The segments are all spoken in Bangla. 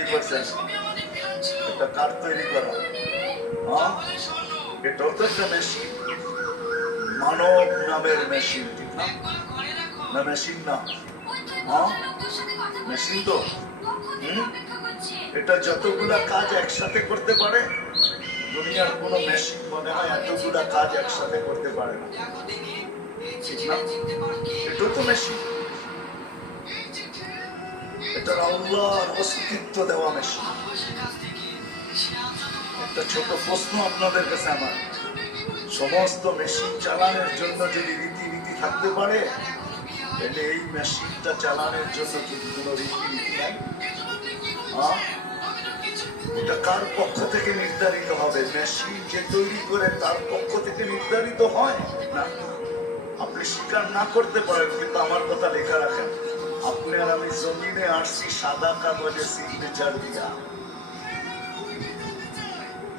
তৈরি করছেন, এটা কার তৈরি করা? হ্যাঁ, এটাও তো একটা মেশিন, মানব নামের মেশিন, ঠিক না? না মেশিন না? হ্যাঁ মেশিন তো। এটা যতগুলা কাজ একসাথে করতে পারে, দুনিয়ার কোন মেশিন মনে হয় এতগুলা কাজ একসাথে করতে পারে না, ঠিক না? এটাও তো মেশিন, এটা আল্লাহর অস্তিত্ব দেওয়া মেশিন। একটা ছোট প্রশ্ন আপনাদের কাছে আমার, সমস্ত মেশিন চালানোর জন্য যদি রীতি থাকতে পারে, তাহলে এই মেশিনটা চালানোর জন্য কিন্তু কোনো রীতি নাই? এটা কার পক্ষ থেকে নির্ধারিত হবে? মেশিন যে তৈরি করে তার পক্ষ থেকে নির্ধারিত হয় না? আপনি স্বীকার না করতে পারেন, কিন্তু আমার কথা লেখা রাখেন, আপনি আর আমি জমিনে আসছি সাদা কাগজে সিগনেচার দিয়া।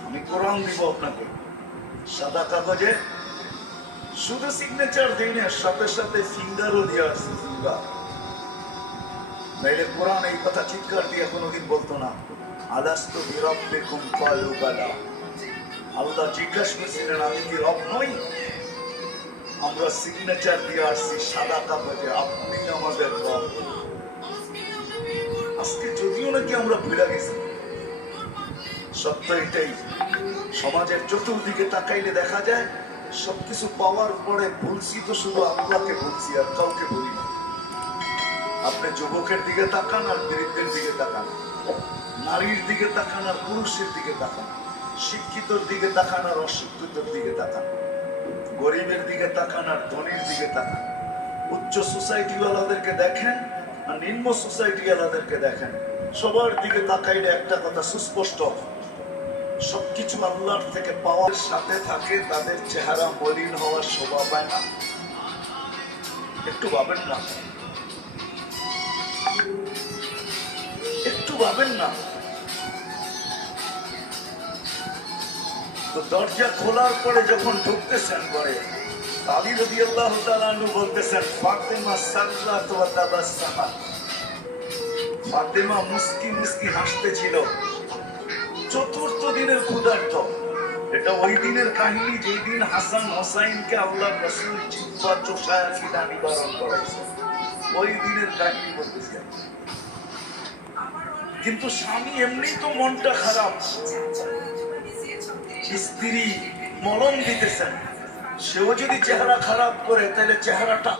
আমি কোরআন দিব আপনাকে, সাদা কাগজে শুধু সিগনেচার দিই না, সাথে সাথে ফিঙ্গারও দিয়ে আসছে, ফিঙ্গার। নাইলে কোরআন এই কথা চিৎকার দিয়ে কোনোদিন বলতো না, আলাস্তু বিরাব্বিকুম ক্বালু বালা। আল্লাহ জিজ্ঞাসা করছিলেন, আমি কি রব নই? আমরা সিগনেচার দিয়ে আসছি সাদা কাগজে, আপনি আমাদের রব। আজকে যদিও নাকি আমরা ভুলে গেছি, সত্য এটাই, সমাজের চতুর্দিকে তাকাইলে দেখা যায় সবকিছু পাওয়ার পরে ভুলছি তো শুধু আল্লাহকে ভুলছি, আর কাউকে বলি না। আপনি যুবকের দিকে তাকান আর বৃদ্ধের দিকে তাকান, নারীর দিকে তাকান আর পুরুষের দিকে তাকান, শিক্ষিতর দিকে তাকান আর অশিক্ষিতর দিকে তাকান, গরিবের দিকে তাকান আর ধনীর দিকে তাকান, উচ্চ সোসাইটিওয়ালাদেরকে দেখেন আর নিম্ন সোসাইটিওয়ালাদেরকে দেখেন, সবার দিকে তাকাইলে একটা কথা সুস্পষ্ট, সবকিছু আল্লাহর থেকে পাওয়ার সাথে থাকে, তাদের চেহারা মলিন হওয়ার শোভা পায় না। একটু ভাবেন না, একটু ভাবেন না। তো দরজা খোলার পরে যখন ঢুকতেছেন ঘরে, আলী রাদিয়াল্লাহু তাআলা আনহু বলতেছেন, ফাতেমা সাল্লাত ওয়া তাবাসসামাত। ফাতেমা মুস্কি মুস্কি হাসতেছিল, চতুর্থ দিনের ক্ষুধার্ত। এটা ওই দিনের কাহিনী যেই দিন হাসান হোসাইনকে আল্লাহর রাসূল জিহ্বা চোষায়া খিদা নিবারণ করেছে, ওই দিনের কাহিনী বলতেছে। কিন্তু স্বামী এমনি তো মনটা খারাপ, স্ত্রী মলম দিতেছেন, সেও যদি চেহারা খারাপ করে তাহলে চেহারাটা